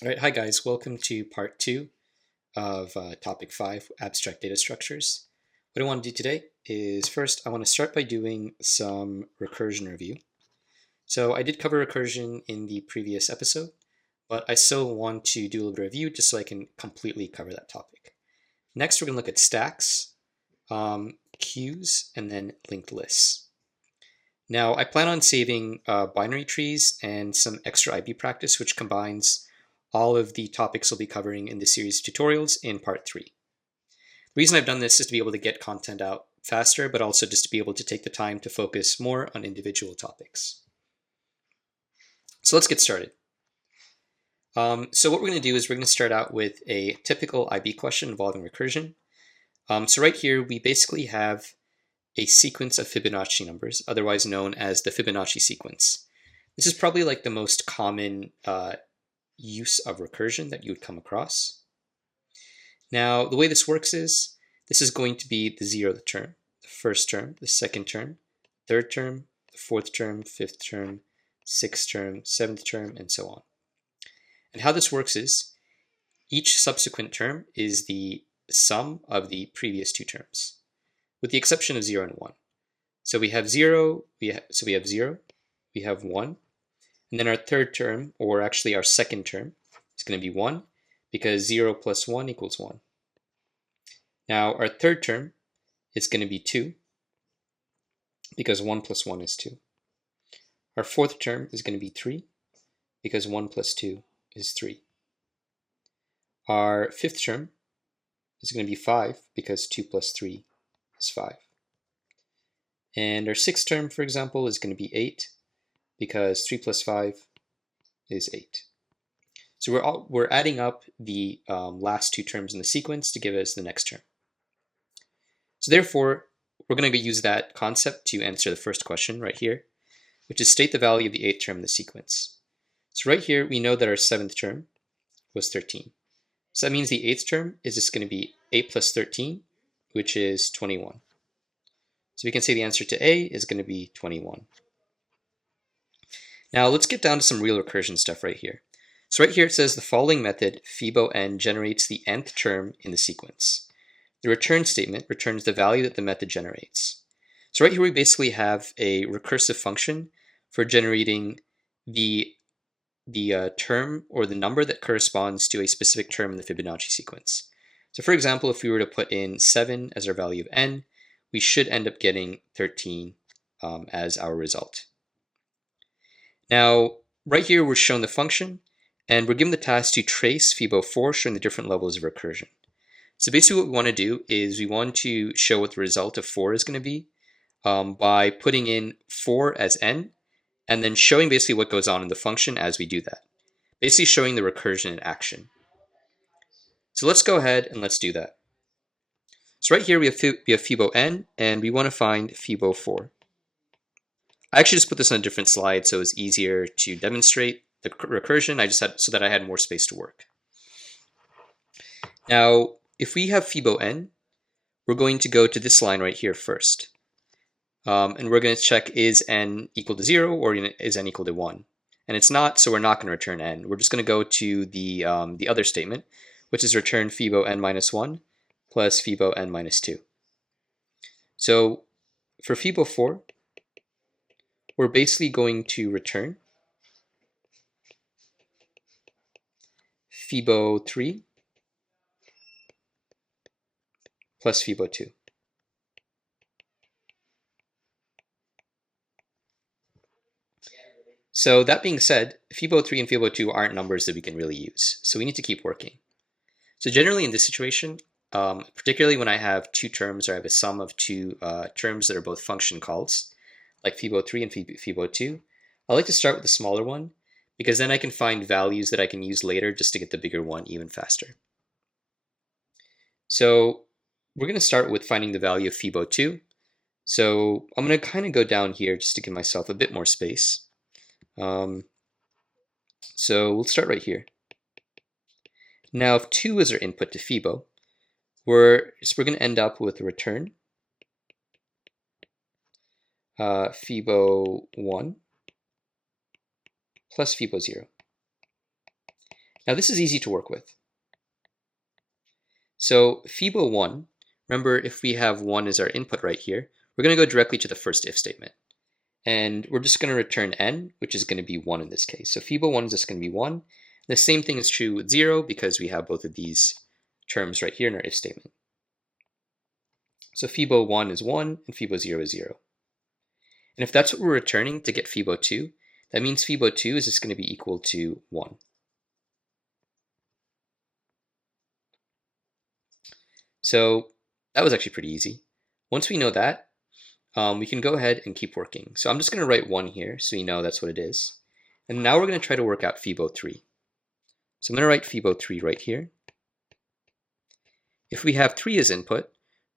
All right, hi guys, welcome to part two of topic five, abstract data structures. What I want to do today is first, I want to start by doing some recursion review. So I did cover recursion in the previous episode, but I still want to do a little bit of review just so I can completely cover that topic. Next, we're going to look at stacks, queues, and then linked lists. Now, I plan on saving binary trees and some extra IB practice, which combines all of the topics we'll be covering in this series of tutorials in part three. The reason I've done this is to be able to get content out faster, but also just to be able to take the time to focus more on individual topics. So let's get started. So what we're going to do is we're going to start out with a typical IB question involving recursion. So right here, we basically have a sequence of Fibonacci numbers, otherwise known as the Fibonacci sequence. This is probably like the most common use of recursion that you would come across. Now, the way this works is this is going to be the zeroth term, the first term, the second term, third term, the fourth term, fifth term, sixth term, seventh term, and so on. And how this works is each subsequent term is the sum of the previous two terms, with the exception of 0 and 1. So we have 0, we have 1, and then our third term, or actually our second term, is going to be 1, because 0 plus 1 equals 1. Now our third term is going to be 2, because 1 plus 1 is 2. Our fourth term is going to be 3, because 1 plus 2 is 3. Our fifth term is going to be 5, because 2 plus 3 is 5. And our sixth term, for example, is going to be 8, because 3 plus 5 is 8. So we're adding up the last two terms in the sequence to give us the next term. So therefore, we're going to use that concept to answer the first question right here, which is state the value of the eighth term in the sequence. So right here, we know that our seventh term was 13. So that means the eighth term is just going to be 8 plus 13, which is 21. So we can say the answer to A is going to be 21. Now let's get down to some real recursion stuff right here. So right here it says the following method, FIBO_n, generates the nth term in the sequence. The return statement returns the value that the method generates. So right here we basically have a recursive function for generating the term or the number that corresponds to a specific term in the Fibonacci sequence. So for example, if we were to put in 7 as our value of n, we should end up getting 13 as our result. Now, right here we're shown the function, and we're given the task to trace Fibo4 showing the different levels of recursion. So basically what we want to do is we want to show what the result of 4 is going to be by putting in 4 as n, and then showing basically what goes on in the function as we do that. Basically showing the recursion in action. So let's go ahead and let's do that. So right here we have Fibo_n, and we want to find Fibo4. I actually just put this on a different slide so it's easier to demonstrate the recursion. I just had so that I had more space to work. Now, if we have Fibo_n, we're going to go to this line right here first. And we're going to check is n equal to 0 or is n equal to 1. And it's not, so we're not going to return n. We're just going to go to the other statement, which is return Fibo_n minus 1 plus Fibo_n minus 2. So for Fibo4, we're basically going to return Fibo3 plus Fibo2. So that being said, Fibo3 and Fibo2 aren't numbers that we can really use, so we need to keep working. So generally in this situation, particularly when I have two terms or I have a sum of two terms that are both function calls, like Fibo3 and Fibo2, I like to start with the smaller one, because then I can find values that I can use later just to get the bigger one even faster. So we're going to start with finding the value of Fibo2. So I'm going to kind of go down here just to give myself a bit more space. So we'll start right here. Now if 2 is our input to Fibo, we're going to end up with a return Fibo1 plus Fibo0. Now this is easy to work with. So Fibo 1, remember if we have 1 as our input right here, we're going to go directly to the first if statement. And we're just going to return n, which is going to be 1 in this case. So Fibo 1 is just going to be 1. The same thing is true with 0 because we have both of these terms right here in our if statement. So Fibo 1 is 1 and Fibo 0 is 0. And if that's what we're returning to get Fibo 2, that means Fibo 2 is just going to be equal to 1. So that was actually pretty easy. Once we know that, we can go ahead and keep working. So I'm just going to write 1 here so we know that's what it is. And now we're going to try to work out Fibo 3. So I'm going to write Fibo 3 right here. If we have 3 as input,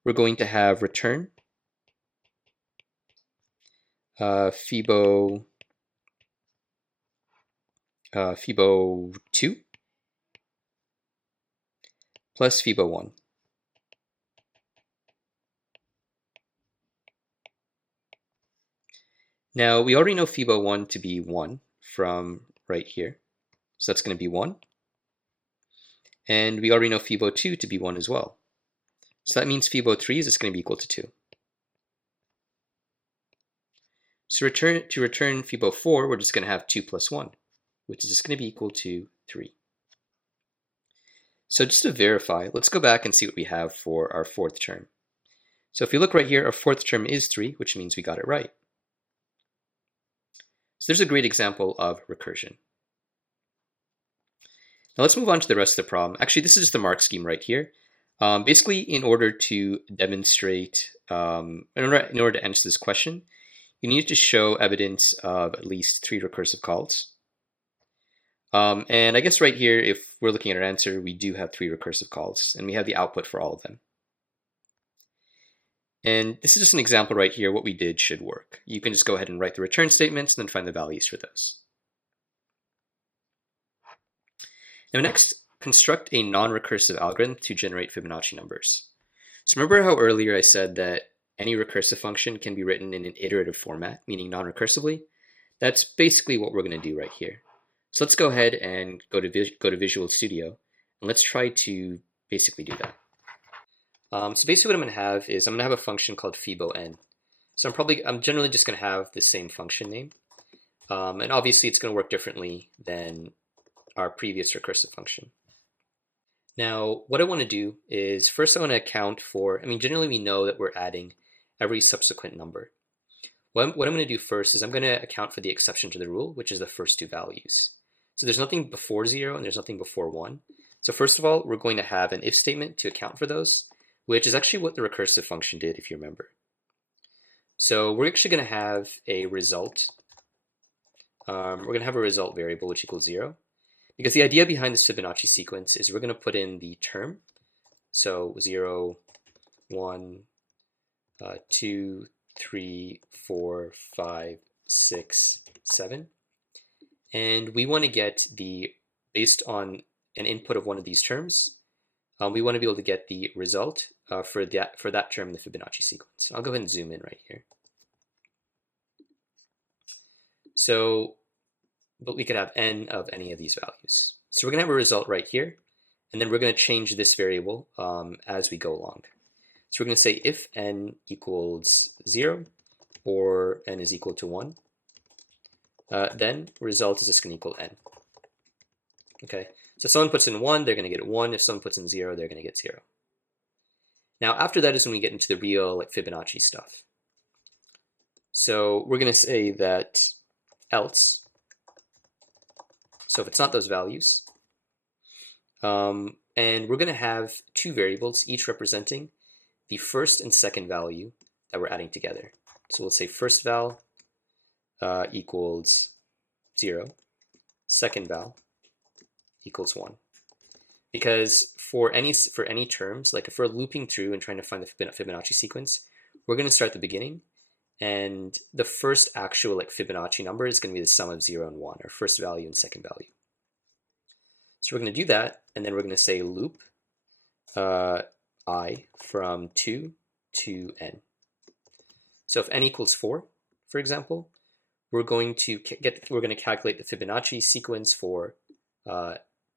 we're going to have return Fibo 2 plus Fibo 1. Now we already know Fibo 1 to be 1 from right here. So that's going to be 1. And we already know Fibo 2 to be 1 as well. So that means Fibo 3 is just going to be equal to 2. So to return Fibo 4, we're just going to have 2 plus 1, which is just going to be equal to 3. So just to verify, let's go back and see what we have for our fourth term. So if we look right here, our fourth term is 3, which means we got it right. So there's a great example of recursion. Now let's move on to the rest of the problem. Actually, this is just the mark scheme right here. Basically, in order to demonstrate, in order to answer this question, you need to show evidence of at least 3 recursive calls. And I guess right here, if we're looking at our answer, we do have 3 recursive calls, and we have the output for all of them. And this is just an example right here. What we did should work. You can just go ahead and write the return statements and then find the values for those. Now next, construct a non-recursive algorithm to generate Fibonacci numbers. So remember how earlier I said that any recursive function can be written in an iterative format, meaning non-recursively? That's basically what we're going to do right here. So let's go ahead and go to Visual Studio, and let's try to basically do that. So basically what I'm going to have is I'm going to have a function called Fibo n. So I'm generally just going to have the same function name. And obviously it's going to work differently than our previous recursive function. Now, what I want to do is first I want to account for, generally we know that we're adding every subsequent number. What I'm going to do first is I'm going to account for the exception to the rule, which is the first 2 values. So there's nothing before 0 and there's nothing before 1. So first of all, we're going to have an if statement to account for those, which is actually what the recursive function did, if you remember. So we're actually going to have a result. We're going to have a result variable which equals 0. Because the idea behind this Fibonacci sequence is we're going to put in the term. So 0, 1, 2, 3, 4, 5, 6, 7. And we want to get based on an input of one of these terms, we want to be able to get the result for that term in the Fibonacci sequence. I'll go ahead and zoom in right here. So, but we could have n of any of these values. So we're going to have a result right here, and then we're going to change this variable as we go along. So we're going to say if n equals 0 or n is equal to 1, then result is just going to equal n. Okay, so if someone puts in 1, they're going to get 1. If someone puts in 0, they're going to get 0. Now after that is when we get into the real Fibonacci stuff. So we're going to say that else, so if it's not those values, and we're going to have 2 variables, each representing the first and second value that we're adding together. So we'll say first val equals 0, second val equals 1. Because for any terms, like if we're looping through and trying to find the Fibonacci sequence, we're going to start at the beginning, and the first actual Fibonacci number is going to be the sum of 0 and 1, or first value and second value. So we're going to do that, and then we're going to say loop I from 2 to n. So if n equals 4, for example, we're going to calculate the Fibonacci sequence for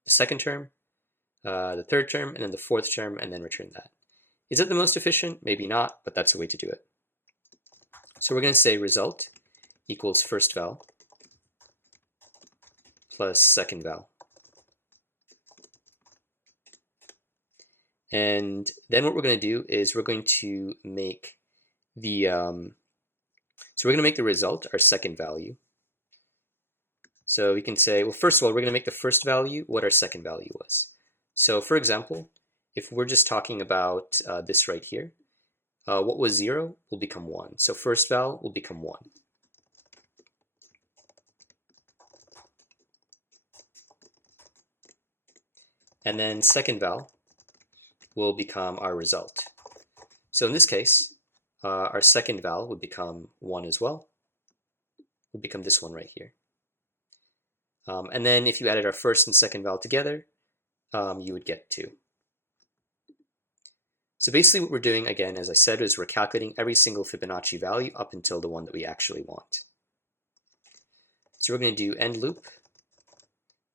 the second term, the third term, and then the fourth term, and then return that. Is it the most efficient? Maybe not, but that's a way to do it. So we're going to say result equals first val plus second val. And then what we're going to do is we're going to make the result our second value. So we can say, well, first of all, we're going to make the first value what our second value was. So for example, if we're just talking about this right here, what was 0 will become 1. So first val will become 1. And then second val will become our result. So in this case, our second val would become 1 as well. Would become this one right here. And then if you added our first and second val together, you would get 2. So basically what we're doing, again, as I said, is we're calculating every single Fibonacci value up until the one that we actually want. So we're going to do end loop,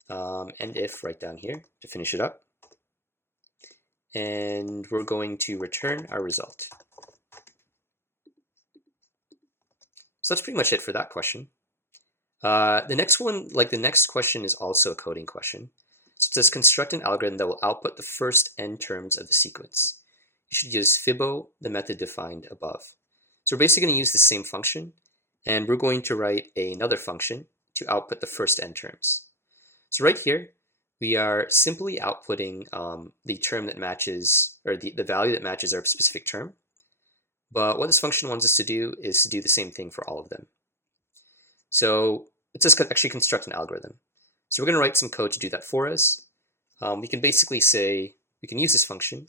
end if right down here to finish it up. And we're going to return our result. So that's pretty much it for that question. The next one, like the next question, is also a coding question. So it says construct an algorithm that will output the first n terms of the sequence. You should use Fibo, the method defined above. So we're basically going to use the same function, and we're going to write another function to output the first n terms. So right here, we are simply outputting the term that matches, or the value that matches our specific term. But what this function wants us to do is to do the same thing for all of them. So let's just actually construct an algorithm. So we're going to write some code to do that for us. We can basically say, we can use this function.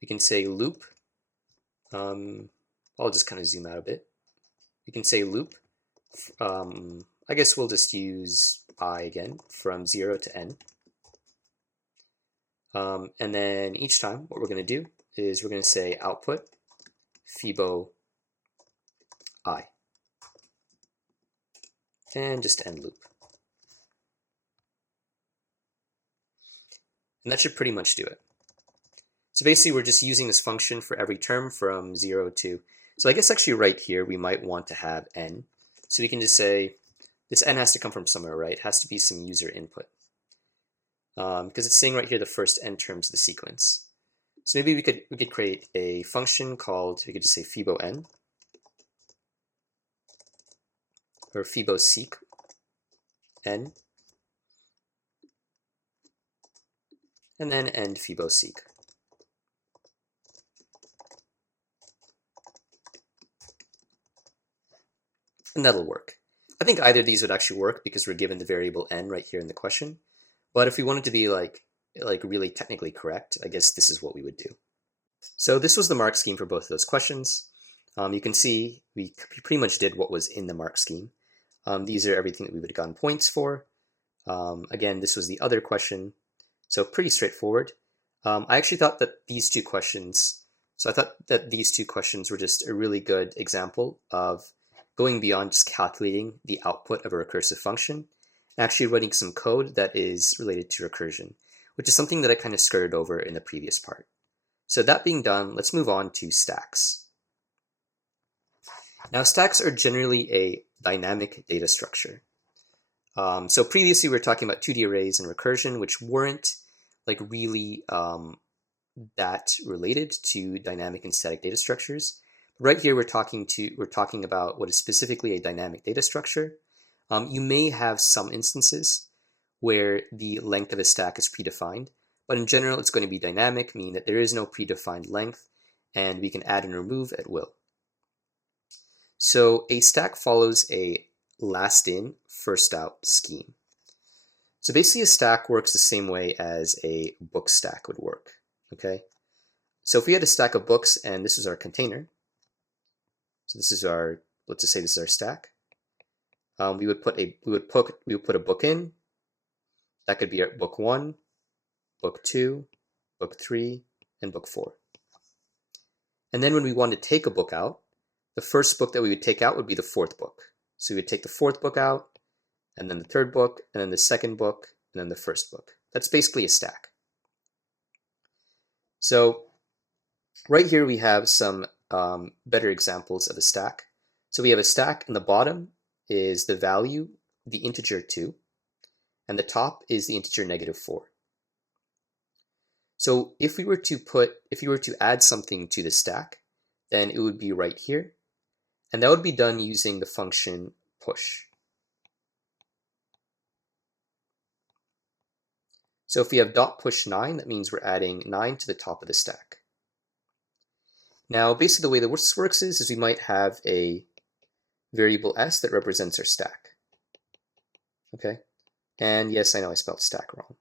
We can say loop. I'll just kind of zoom out a bit. We can say loop. I guess we'll just use I again from 0 to n. And then each time what we're going to do is we're going to say output Fibo I. And just end loop. And that should pretty much do it. So basically we're just using this function for every term from 0 to, so I guess actually right here we might want to have n. So we can just say this n has to come from somewhere, right? It has to be some user input. Because it's saying right here the first n terms of the sequence. So maybe we could create a function called, we could just say Fibo n, or Fibo seek n, and then end Fibo seek. And that'll work. I think either of these would actually work because we're given the variable n right here in the question. But if we wanted to be like really technically correct, I guess this is what we would do. So this was the mark scheme for both of those questions. You can see we pretty much did what was in the mark scheme. These are everything that we would have gotten points for. Again, this was the other question, so pretty straightforward. I actually thought that these two questions, were just a really good example of going beyond just calculating the output of a recursive function, and actually writing some code that is related to recursion, which is something that I kind of skirted over in the previous part. So that being done, let's move on to stacks. Now stacks are generally a dynamic data structure. So previously we were talking about 2D arrays and recursion, which weren't like really that related to dynamic and static data structures. Right here we're talking about what is specifically a dynamic data structure. You may have some instances where the length of a stack is predefined, but in general it's going to be dynamic, meaning that there is no predefined length and we can add and remove at will. So a stack follows a last in, first out scheme. So basically a stack works the same way as a book stack would work, okay? So if we had a stack of books and this is our container, so this is our, let's just say this is our stack, we would put a book in. That could be our book 1, book 2, book 3, and book 4. And then when we want to take a book out, the first book that we would take out would be the fourth book. So we would take the fourth book out, and then the third book, and then the second book, and then the first book. That's basically a stack. So right here we have some better examples of a stack. So we have a stack, and the bottom is the value, the integer 2, and the top is the integer -4. So if you were to add something to the stack, then it would be right here, and that would be done using the function push. So if we have .push9, that means we're adding 9 to the top of the stack. Now, basically the way that this works is we might have a variable s that represents our stack. Okay, and yes, I know I spelled stack wrong.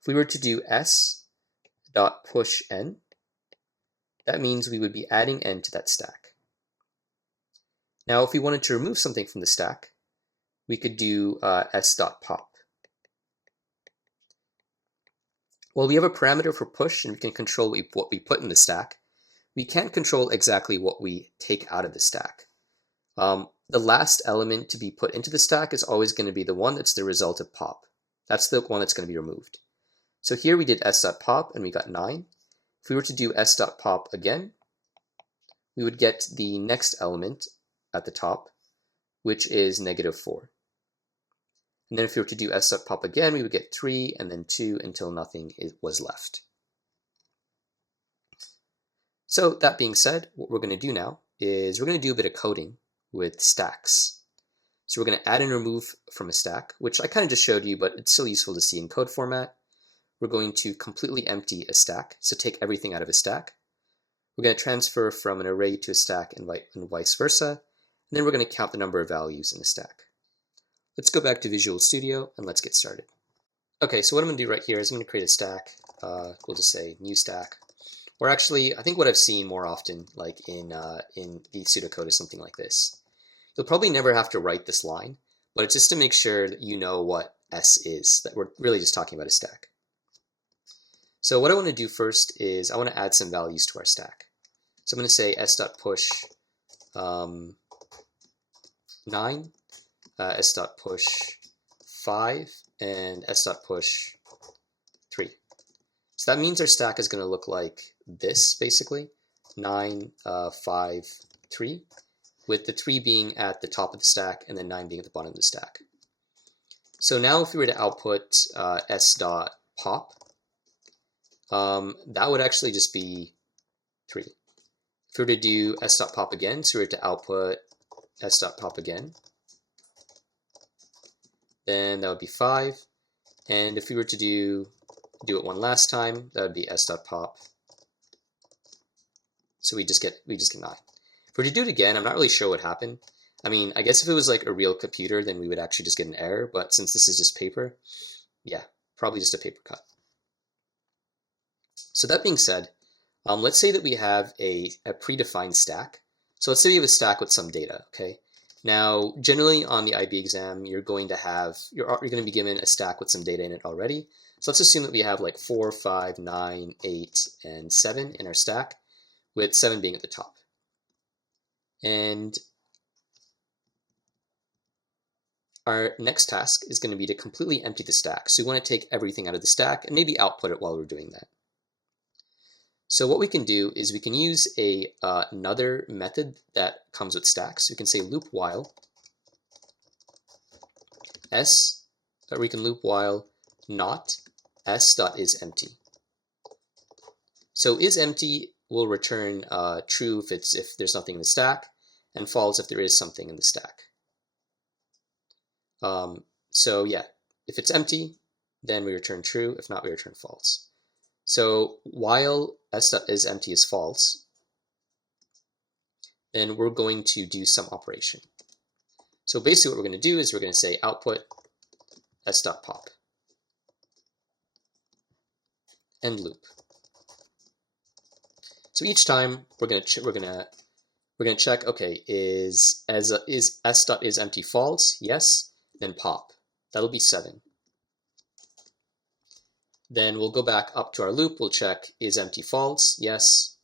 If we were to do s.pushn, that means we would be adding n to that stack. Now, if we wanted to remove something from the stack, we could do s.pop. Well, we have a parameter for push, and we can control what we put in the stack. We can't control exactly what we take out of the stack. The last element to be put into the stack is always going to be the one that's the result of pop. That's the one that's going to be removed. So here we did s.pop, and we got 9. If we were to do s.pop again, we would get the next element at the top, which is -4. And then if we were to do s.pop again, we would get 3 and then 2 until nothing was left. So that being said, what we're going to do now is we're going to do a bit of coding with stacks. So we're going to add and remove from a stack, which I kind of just showed you, but it's still useful to see in code format. We're going to completely empty a stack, so take everything out of a stack. We're going to transfer from an array to a stack and vice versa. And then we're going to count the number of values in the stack. Let's go back to Visual Studio and let's get started. Okay, so what I'm going to do right here is I'm going to create a stack. We'll just say new stack. Or actually, I think what I've seen more often, like in the pseudocode, is something like this. You'll probably never have to write this line, but it's just to make sure that you know what S is, that we're really just talking about a stack. So what I want to do first is I want to add some values to our stack. So I'm going to say s.push 9, s.push 5, and s.push 3. So that means our stack is going to look like this, basically, 9, 5, 3, with the 3 being at the top of the stack and then 9 being at the bottom of the stack. So now if we were to output s.pop, that would actually just be 3. If we were to do s.pop again, so we were to output s.pop again, then that would be 5. And if we were to do it one last time, that would be s.pop. So we just get 9. If we were to do it again, I'm not really sure what happened. I mean, I guess if it was like a real computer, then we would actually just get an error. But since this is just paper, yeah, probably just a paper cut. So that being said, let's say that we have a predefined stack. So let's say we have a stack with some data, okay? Now, generally on the IB exam, you're going to be given a stack with some data in it already. So let's assume that we have like 4, 5, 9, 8, and 7 in our stack, with 7 being at the top. And our next task is going to be to completely empty the stack. So we want to take everything out of the stack and maybe output it while we're doing that. So what we can do is we can use another method that comes with stacks. We can say loop while s, or we can loop while not s.isEmpty. So isEmpty will return true if there's nothing in the stack, and false if there is something in the stack. So yeah, if it's empty, then we return true. If not, we return false. So while s.isEmpty is false, then we're going to do some operation. So basically what we're going to do is we're going to say output s.pop, end loop. So each time we're going to check, okay, is s.isEmpty false? Yes. Then pop. That'll be 7. Then we'll go back up to our loop. We'll check is empty false? Yes.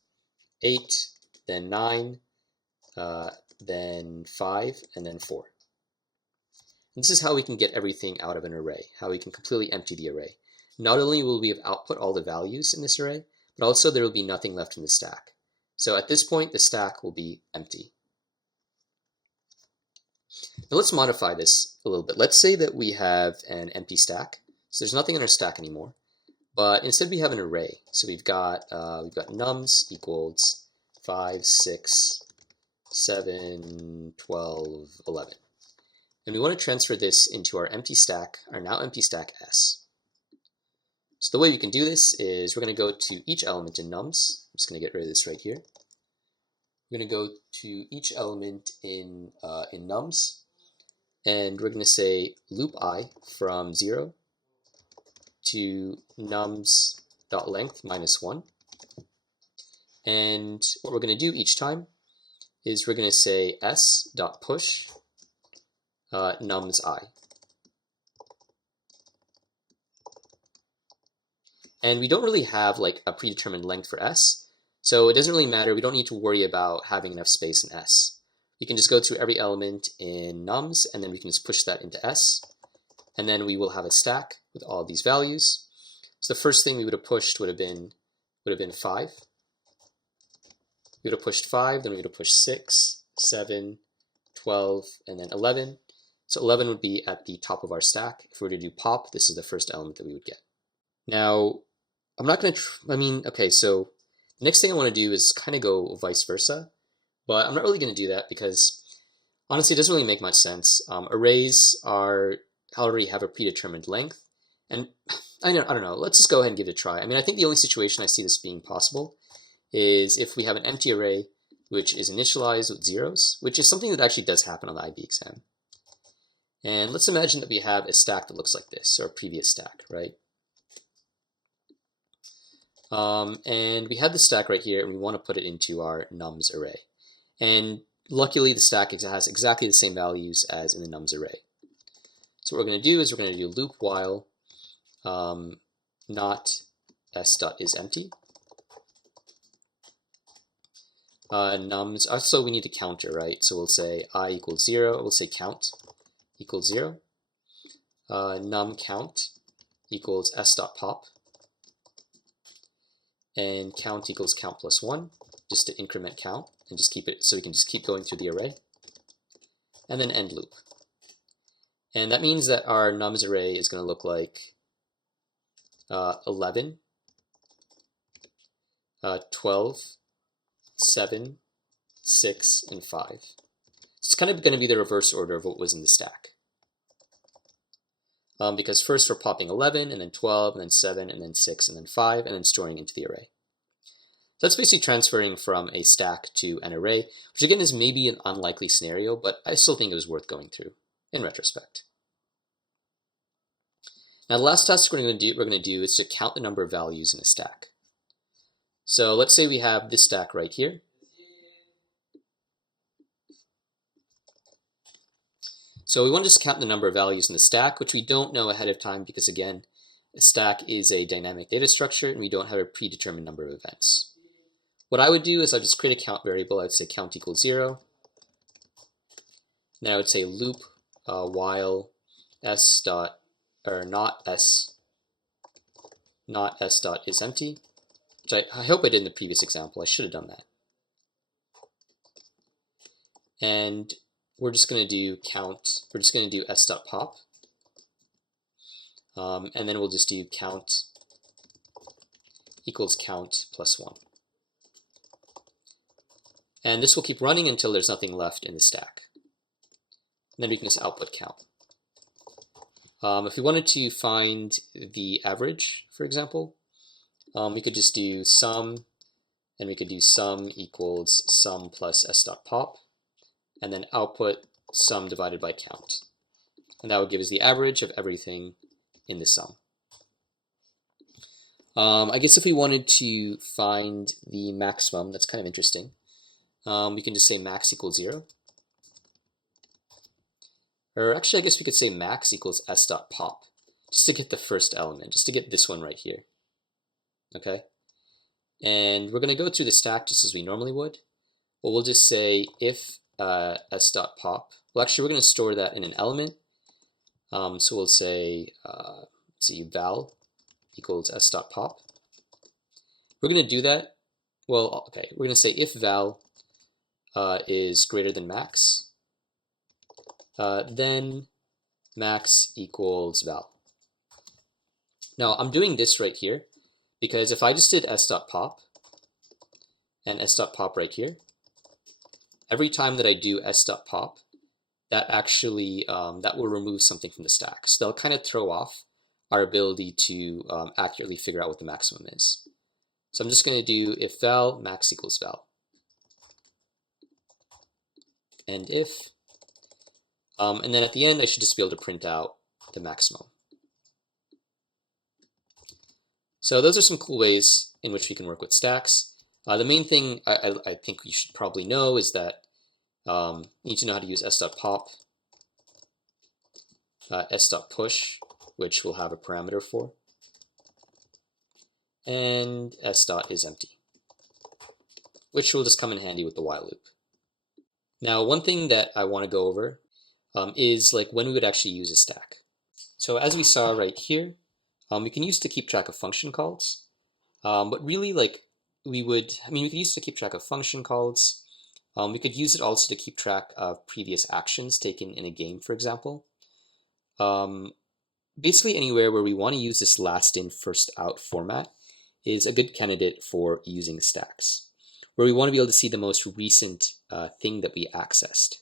8, then 9, then 5, and then 4. And this is how we can get everything out of an array, how we can completely empty the array. Not only will we have output all the values in this array, but also there will be nothing left in the stack. So at this point, the stack will be empty. Now let's modify this a little bit. Let's say that we have an empty stack. So there's nothing in our stack anymore. But instead we have an array. So we've got nums equals 5, 6, 7, 12, 11. And we want to transfer this into our empty stack, our now empty stack S. So the way we can do this is we're going to go to each element in nums. I'm just going to get rid of this right here. We're going to go to each element in nums, and we're going to say loop I from 0 to nums.length -1. And what we're going to do each time is we're going to say s.push nums I. And we don't really have like a predetermined length for s, so it doesn't really matter. We don't need to worry about having enough space in s. We can just go through every element in nums, and then we can just push that into s, and then we will have a stack with all of these values. So the first thing we would have pushed would have been 5. We would have pushed 5, then we would have pushed 6, 7, 12, and then 11. So 11 would be at the top of our stack. If we were to do pop, this is the first element that we would get. Now, I'm not going to, okay, so the next thing I want to do is kind of go vice versa, but I'm not really going to do that because honestly, it doesn't really make much sense. Arrays already have a predetermined length, and I don't know, let's just go ahead and give it a try. I think the only situation I see this being possible is if we have an empty array which is initialized with zeros, which is something that actually does happen on the IB exam. And let's imagine that we have a stack that looks like this, or a previous stack, right? And we have the stack right here, and we want to put it into our nums array. And luckily, the stack has exactly the same values as in the nums array. So what we're going to do is we're going to do loop while not s.isEmpty. Nums, also we need a counter, right? So we'll say I equals 0, we'll say count equals 0. Num count equals s.pop. And count equals count plus 1, just to increment count and just keep it so we can just keep going through the array. And then end loop. And that means that our nums array is going to look like 11, 12, 7, 6, and 5. It's kind of going to be the reverse order of what was in the stack. Because first we're popping 11, and then 12, and then 7, and then 6, and then 5, and then storing into the array. So that's basically transferring from a stack to an array, which again is maybe an unlikely scenario, but I still think it was worth going through in retrospect. Now the last task we're going to do is to count the number of values in a stack. So let's say we have this stack right here. So we want to just count the number of values in the stack, which we don't know ahead of time because, again, a stack is a dynamic data structure and we don't have a predetermined number of events. What I would do is I'd just create a count variable. I'd say count equals 0. Then I would say loop while s dot, or not s dot is empty, which I hope I did in the previous example. I should have done that. And we're just going to do count, we're just going to do s.pop, and then we'll just do count equals count plus 1. And this will keep running until there's nothing left in the stack. And then we can just output count. If we wanted to find the average, for example, we could just do sum, and we could do sum equals sum plus s.pop, and then output sum divided by count. And that would give us the average of everything in the sum. I guess if we wanted to find the maximum, that's kind of interesting. We can just say max equals 0. Or actually, I guess we could say max equals s.pop, just to get the first element, just to get this one right here. Okay? And we're going to go through the stack just as we normally would. Well, we'll just say if s.pop, well, actually, we're going to store that in an element. So we'll say, val equals s.pop. We're going to do that. Well, okay, we're going to say if val is greater than max, then max equals val. Now I'm doing this right here because if I just did s.pop and s.pop right here, every time that I do s.pop, that actually that will remove something from the stack. So they'll kind of throw off our ability to accurately figure out what the maximum is. So I'm just going to do if val max equals val, and if, and then at the end I should just be able to print out the maximum. So those are some cool ways in which we can work with stacks. The main thing I think you should probably know is that you need to know how to use s.pop, s.push, which we'll have a parameter for, and s dot is empty, which will just come in handy with the while loop. Now, one thing that I want to go over is like when we would actually use a stack. So as we saw right here, we can use to keep track of function calls, but really like we could use to keep track of function calls. We could use it also to keep track of previous actions taken in a game, for example. Basically anywhere where we want to use this last in, first out format is a good candidate for using stacks, where we want to be able to see the most recent thing that we accessed.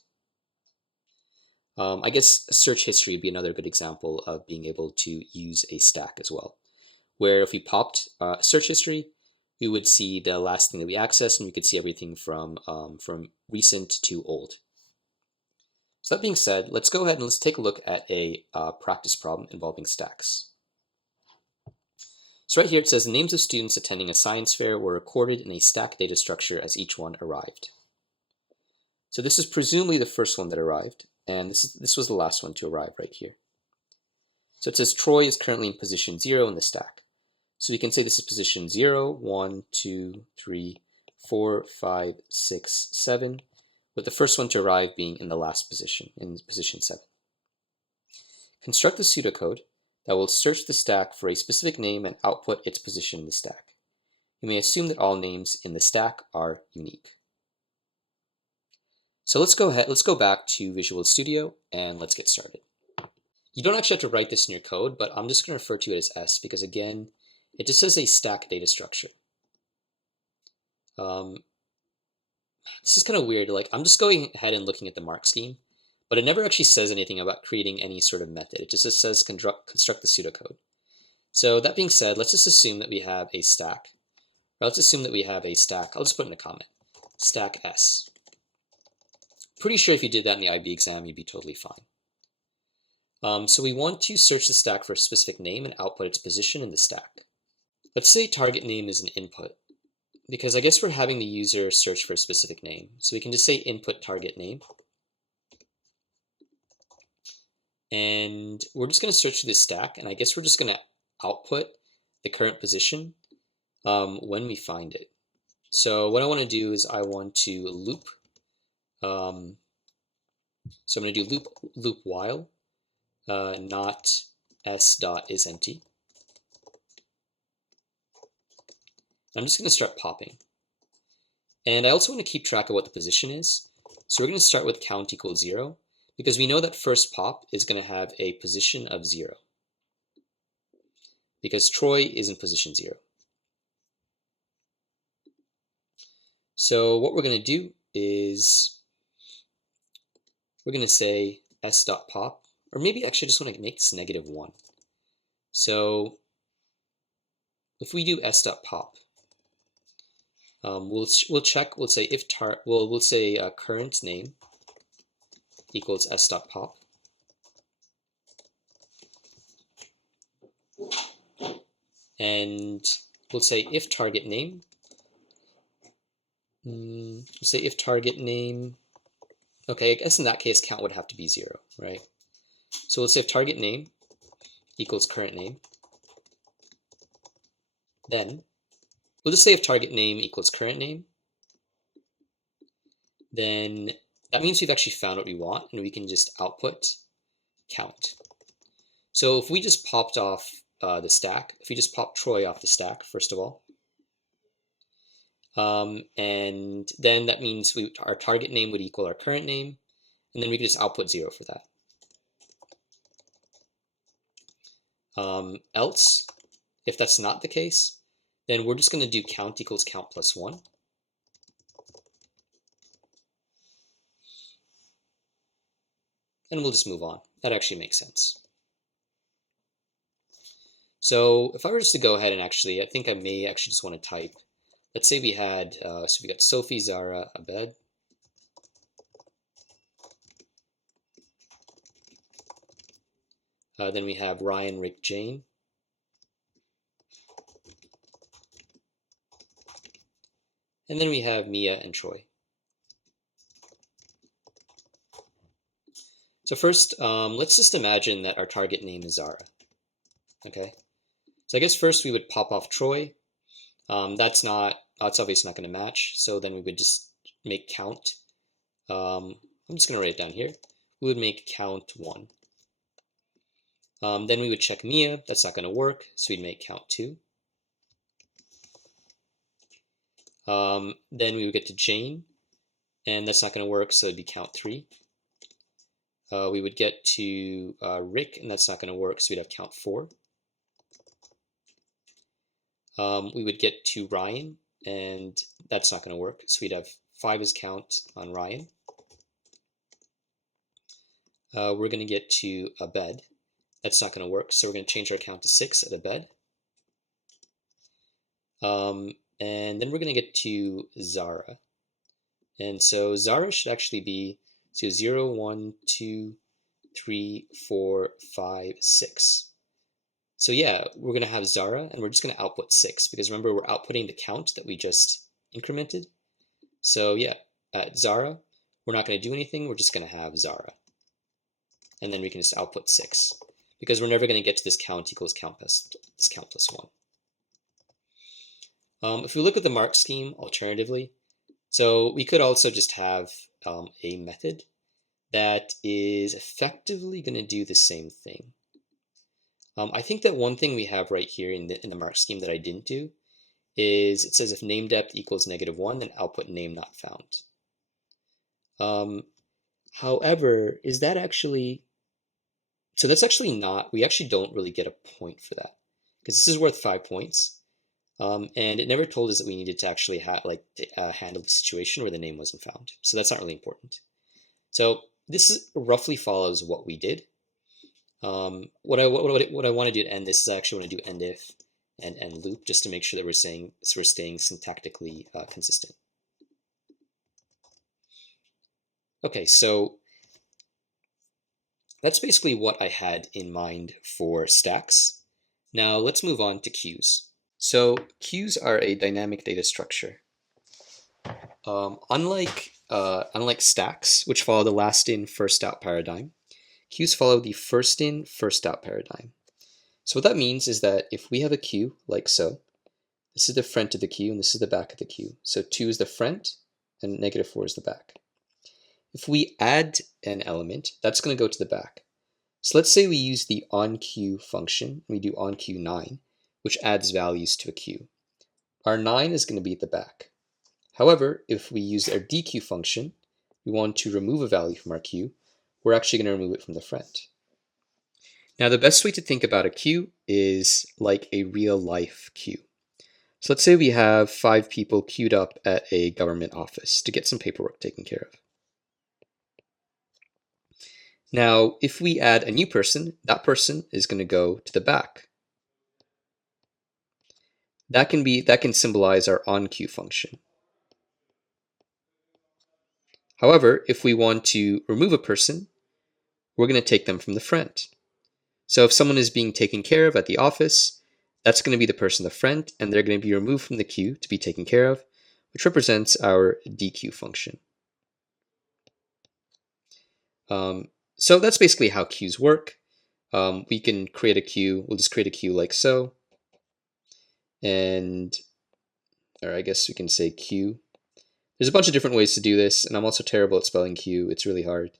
I guess search history would be another good example of being able to use a stack as well, where if we popped search history, we would see the last thing that we accessed, and we could see everything from recent to old. So that being said, let's go ahead and let's take a look at a practice problem involving stacks. So right here it says the names of students attending a science fair were recorded in a stack data structure as each one arrived. So this is presumably the first one that arrived, and this was the last one to arrive right here. So it says Troy is currently in position 0 in the stack. So we can say this is position 0, 1, 2, 3, 4, 5, 6, 7, with the first one to arrive being in the last position, in position 7. Construct the pseudocode that will search the stack for a specific name and output its position in the stack. You may assume that all names in the stack are unique. So let's go back to Visual Studio and let's get started. You don't actually have to write this in your code, but I'm just going to refer to it as S because again, it just says a stack data structure. This is kind of weird. Like I'm just going ahead and looking at the mark scheme, but it never actually says anything about creating any sort of method. It just says construct the pseudocode. So that being said, let's just assume that we have a stack. Or let's assume that we have a stack. I'll just put in a comment. Stack S. Pretty sure if you did that in the IB exam, you'd be totally fine. So we want to search the stack for a specific name and output its position in the stack. Let's say target name is an input, because I guess we're having the user search for a specific name. So we can just say input target name. And we're just going to search through the stack, and I guess we're just going to output the current position when we find it. So what I want to do is I want to loop. So I'm going to do loop while, not s dot is empty. I'm just going to start popping. And I also want to keep track of what the position is. So we're going to start with count equals 0, because we know that first pop is going to have a position of 0, because Troy is in position 0. So what we're going to do is we're going to say s.pop, or maybe actually I just want to make this -1. So if we do s.pop, we'll check. We'll say if we'll say current name equals s.pop, and we'll say if target name. Say if target name. Okay, I guess in that case count would have to be 0, right? So we'll say if target name equals current name. Then we'll just say if target name equals current name, then that means we've actually found what we want, and we can just output count. So if we just popped off the stack, if we just pop Troy off the stack, first of all, and then that means our target name would equal our current name, and then we could just output 0 for that. Else, if that's not the case, then we're just going to do count equals count plus 1. And we'll just move on. That actually makes sense. So if I were just to go ahead and actually, I think I may actually just want to type, let's say we had, so we got Sophie, Zara, Abed. Then we have Ryan, Rick, Jane. And then we have Mia and Troy. So first, let's just imagine that our target name is Zara. Okay. So I guess first we would pop off Troy. That's obviously not going to match. So then we would just make count. I'm just going to write it down here. We would make count 1. Then we would check Mia. That's not going to work. So we'd make count 2. Then we would get to Jane. And that's not going to work. So it'd be count 3. We would get to Rick. And that's not going to work. So we'd have count 4. We would get to Ryan, and that's not going to work. So we'd have 5 as count on Ryan. We're going to get to Abed. That's not going to work. So we're going to change our count to 6 at Abed. And then we're going to get to Zara. And so Zara should actually be 0, 1, 2, 3, 4, 5, 6. So yeah, we're going to have Zara, and we're just going to output 6, because remember, we're outputting the count that we just incremented. So yeah, at Zara, we're not going to do anything. We're just going to have Zara. And then we can just output 6, because we're never going to get to this count equals count plus 1. If we look at the mark scheme alternatively, so we could also just have a method that is effectively going to do the same thing. I think that one thing we have right here in the mark scheme that I didn't do is it says if name depth equals -1, then output name not found. However, is that actually, so that's actually not, we actually don't really get a point for that, because this is worth 5 points. And it never told us that we needed to actually handle the situation where the name wasn't found. So that's not really important. So this roughly follows what we did. What I want to do to end this is I actually want to do end if and end loop, just to make sure that we're staying syntactically consistent. Okay, so that's basically what I had in mind for stacks. Now let's move on to queues. So queues are a dynamic data structure. Unlike stacks, which follow the last in, first out paradigm, queues follow the first in, first out paradigm. So what that means is that if we have a queue like so, this is the front of the queue and this is the back of the queue. So 2 is the front and -4 is the back. If we add an element, that's going to go to the back. So let's say we use the onQueue function, and we do onQueue9, which adds values to a queue. Our 9 is going to be at the back. However, if we use our dequeue function, we want to remove a value from our queue, we're actually going to remove it from the front. Now, the best way to think about a queue is like a real-life queue. So let's say we have 5 people queued up at a government office to get some paperwork taken care of. Now, if we add a new person, that person is going to go to the back. That can symbolize our onQueue function. However, if we want to remove a person, we're going to take them from the front. So if someone is being taken care of at the office, that's going to be the person in the front, and they're going to be removed from the queue to be taken care of, which represents our dequeue function. So that's basically how queues work. We can create a queue. We'll just create a queue like so. Or I guess we can say queue. There's a bunch of different ways to do this, and I'm also terrible at spelling queue. It's really hard.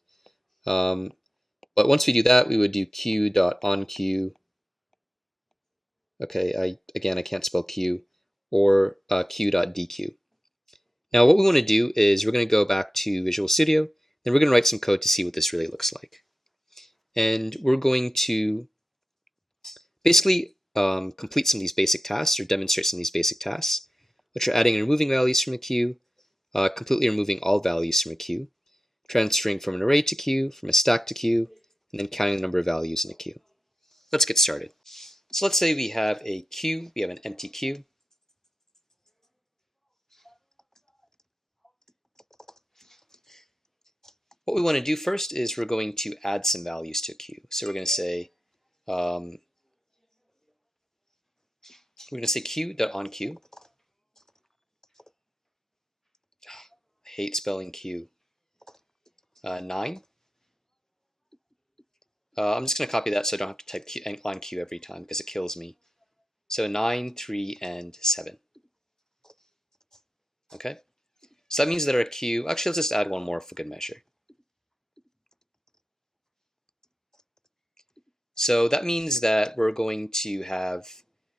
But once we do that, we would do q dot on q. Okay, I can't spell q, or q dot dq. Now what we want to do is we're going to go back to Visual Studio, then we're going to write some code to see what this really looks like. And we're going to basically complete some of these basic tasks, or demonstrate some of these basic tasks, which are adding and removing values from a queue, completely removing all values from a queue, transferring from an array to queue, from a stack to queue, and then counting the number of values in a queue. Let's get started. So let's say we have a queue, we have an empty queue. What we want to do first is we're going to add some values to a queue. So we're going to say queue.onQueue. I hate spelling queue. 9. I'm just going to copy that so I don't have to type on queue every time because it kills me. So 9, 3, and 7. Okay. So that means that our queue, actually let's just add one more for good measure. So that means that we're going to have,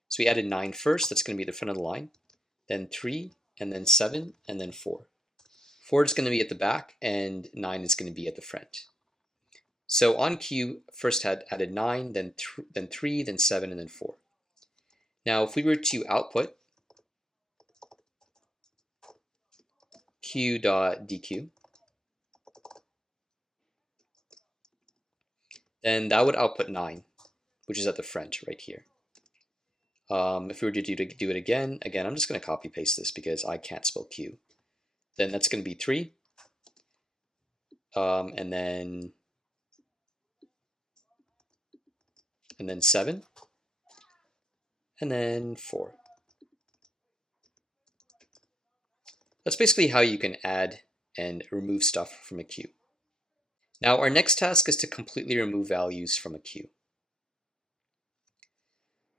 so we added 9 first, that's going to be the front of the line, then 3, and then 7, and then 4. 4 is going to be at the back, and 9 is going to be at the front. So on queue first had added 9, then 3, then 7, and then 4. Now if we were to output q.dq, then that would output 9, which is at the front right here. If we were to do it again, I'm just going to copy paste this because I can't spell q. Then that's going to be 3, and then 7, and then 4. That's basically how you can add and remove stuff from a queue. Now our next task is to completely remove values from a queue.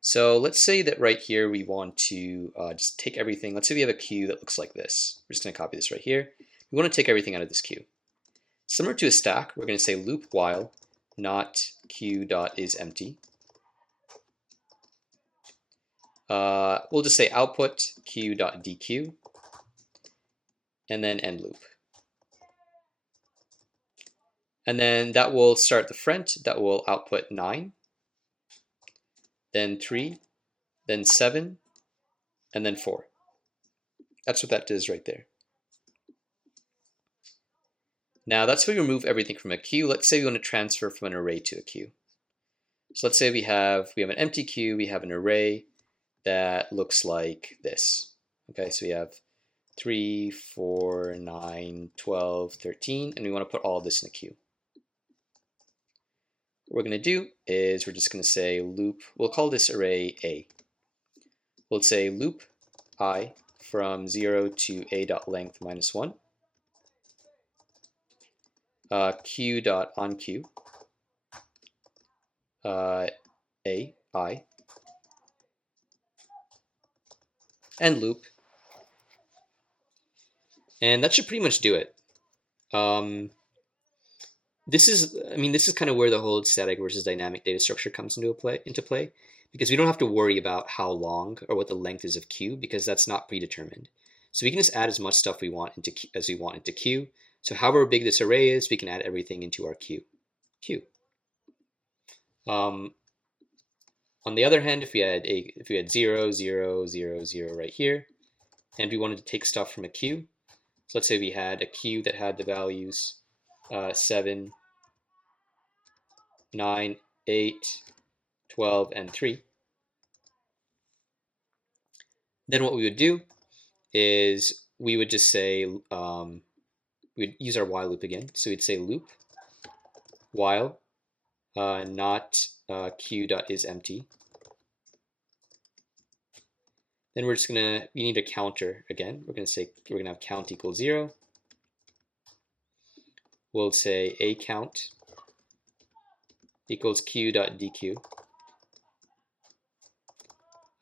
So let's say that right here we want to just take everything. Let's say we have a queue that looks like this. We're just going to copy this right here. We want to take everything out of this queue. Similar to a stack, we're going to say loop while not queue.isEmpty. We'll just say output queue.dq, and then end loop. And then that will start the front, that will output 9, then 3, then 7, and then 4. That's what that does right there. Now that's how we remove everything from a queue. Let's say we want to transfer from an array to a queue. So let's say we have an empty queue, we have an array that looks like this. Okay, so we have 3, 4, 9, 12, 13, and we want to put all of this in a queue. What we're going to do is we're just going to say loop, we'll call this array A. We'll say loop I from 0 to a.length minus 1, q.onQ, a, I, end loop. And that should pretty much do it. This is kind of where the whole static versus dynamic data structure comes into play, because we don't have to worry about how long or what the length is of queue, because that's not predetermined. So we can just add as much stuff as we want into queue. So however big this array is, we can add everything into our queue. On the other hand, if we had 0, 0, 0, 0 right here, and we wanted to take stuff from a queue, so let's say we had a queue that had the values 7, 9, 8, 12, and 3. Then what we would do is we would just say, we'd use our while loop again. So we'd say loop while not q.isEmpty. Then we're just we need a counter again. We're gonna have count equals 0. We'll say a count equals q.dq,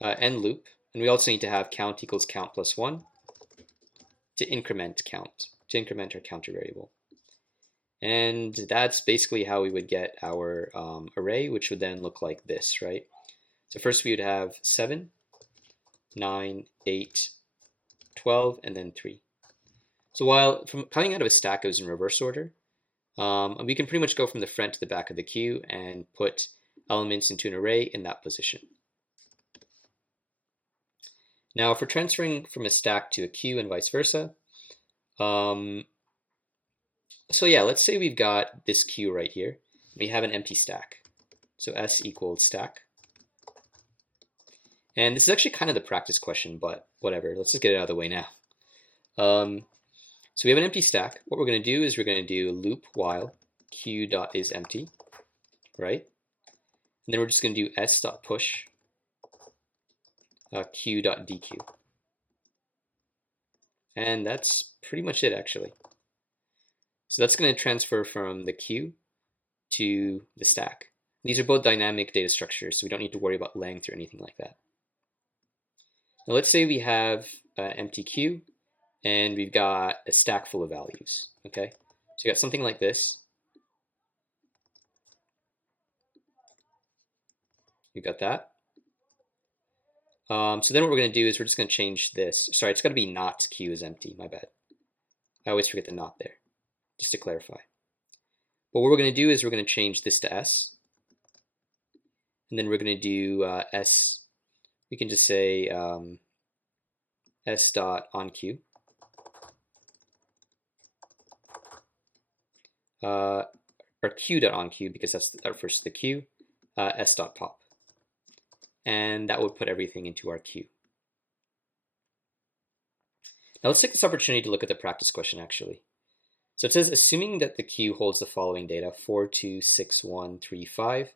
end loop, and we also need to have count equals count plus 1 to increment count, to increment our counter variable. And that's basically how we would get our array, which would then look like this, right? So first we would have 7, 9, 8, 12, and then 3. So while from coming out of a stack goes in reverse order, we can pretty much go from the front to the back of the queue and put elements into an array in that position. Now, if we're transferring from a stack to a queue and vice versa, so yeah, let's say we've got this queue right here. We have an empty stack. So S equals stack. And this is actually kind of the practice question, but whatever. Let's just get it out of the way now. So we have an empty stack. What we're going to do is we're going to do loop while q.isEmpty, right? And then we're just going to do s.push q.dq. And that's pretty much it, actually. So that's going to transfer from the queue to the stack. These are both dynamic data structures, so we don't need to worry about length or anything like that. Now let's say we have an empty queue, and we've got a stack full of values, okay? So you got something like this. You got that. So then what we're going to do is we're just going to change this. Sorry, it's got to be not queue is empty, my bad. I always forget the not there, just to clarify. But what we're going to do is we're going to change this to S. And then we're going to do S, we can just say S dot on queue. Or Q dot on queue, because that refers to the queue, S dot pop. And that would put everything into our queue. Now let's take this opportunity to look at the practice question actually. So it says, assuming that the queue holds the following data, 4, 2, 6, 1, 3, 5,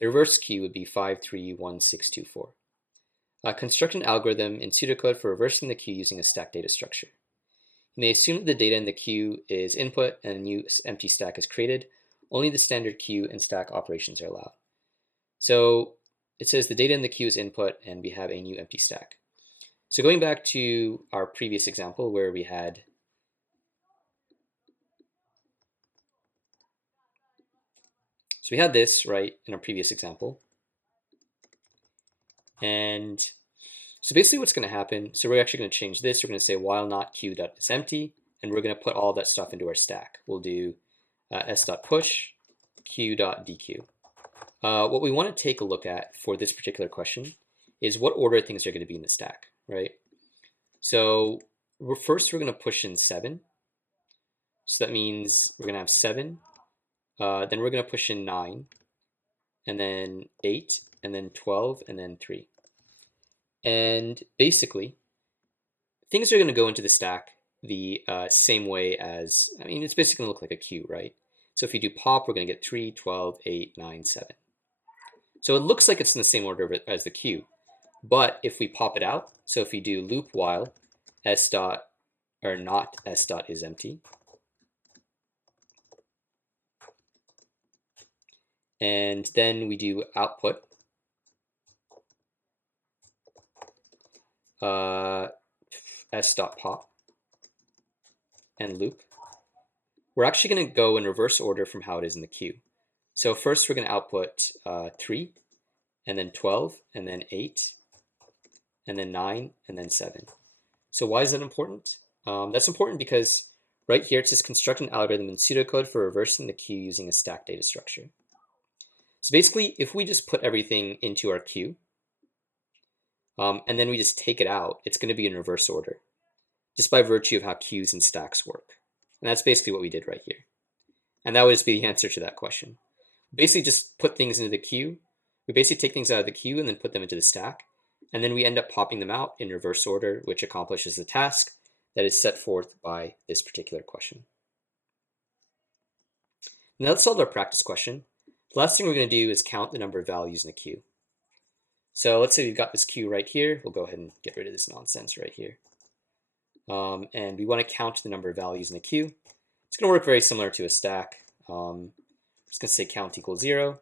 the reverse queue would be 5, 3, 1, 6, 2, 4. Construct an algorithm in pseudocode for reversing the queue using a stack data structure. You may assume that the data in the queue is input and a new empty stack is created. Only the standard queue and stack operations are allowed. So it says the data in the queue is input and we have a new empty stack. So going back to our previous example where we had this, right, in our previous example. And so basically what's going to happen, so we're actually going to change this. We're going to say while not q.isEmpty, and we're going to put all that stuff into our stack. We'll do s.push q.dq. What we want to take a look at for this particular question is what order things are going to be in the stack, right? So first we're going to push in 7. So that means we're going to have 7. Then we're going to push in 9, and then 8, and then 12, and then 3. And basically, things are going to go into the stack the same way as, I mean, it's basically going to look like a queue, right? So if you do pop, we're going to get 3, 12, 8, 9, 7. So it looks like it's in the same order as the queue. But if we pop it out, so if we do loop while s dot, or not s dot is empty, and then we do output s dot pop and loop, we're actually going to go in reverse order from how it is in the queue. So first we're going to output 3, and then 12, and then 8, and then 9, and then 7. So why is that important? That's important because right here it says construct an algorithm in pseudocode for reversing the queue using a stack data structure. So basically, if we just put everything into our queue, and then we just take it out, it's going to be in reverse order, just by virtue of how queues and stacks work. And that's basically what we did right here. And that would just be the answer to that question. Basically just put things into the queue. We basically take things out of the queue and then put them into the stack. And then we end up popping them out in reverse order, which accomplishes the task that is set forth by this particular question. Now let's solve our practice question. The last thing we're going to do is count the number of values in the queue. So let's say we've got this queue right here. We'll go ahead and get rid of this nonsense right here. And we want to count the number of values in the queue. It's going to work very similar to a stack. I'm just going to say count equals 0.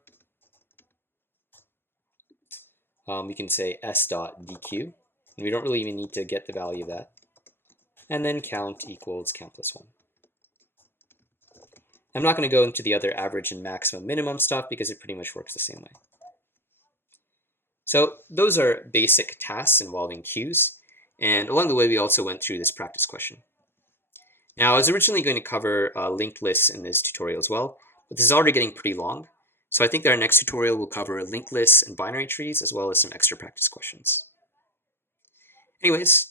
We can say s.dq, and we don't really even need to get the value of that. And then count equals count plus 1. I'm not going to go into the other average and maximum minimum stuff because it pretty much works the same way. So those are basic tasks involving queues. And along the way, we also went through this practice question. Now, I was originally going to cover linked lists in this tutorial as well, but this is already getting pretty long. So I think that our next tutorial will cover linked lists and binary trees, as well as some extra practice questions. Anyways,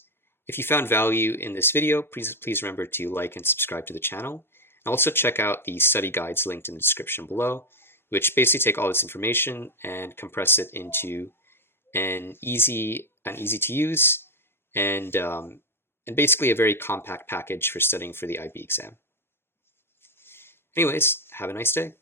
if you found value in this video, please remember to like and subscribe to the channel. And also check out the study guides linked in the description below, which basically take all this information and compress it into an easy to use and basically a very compact package for studying for the IB exam. Anyways, have a nice day.